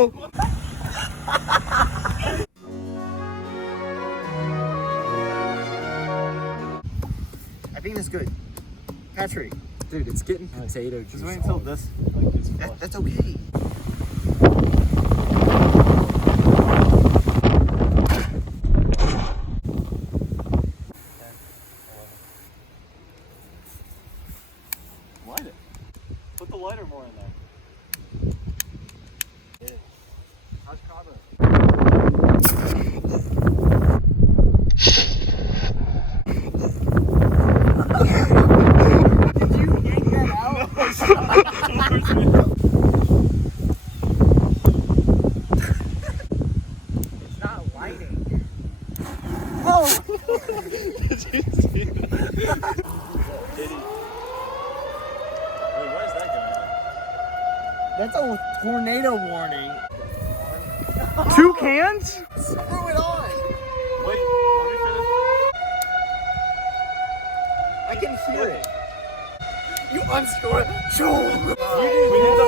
No! I think that's good. Patrick. Dude, it's getting potato juice. Just wait until this like gets flushed. That's okay. Light it. Put the lighter more in there. Yeah. How's Cabo? Did you yank that out? It's not lighting. Oh! Did you see that? Did he? Wait, where's that going? That's a tornado warning. 2 cans? Screw it on. Wait, let me I can hear it. finish. You unscrew it. Sure. We need to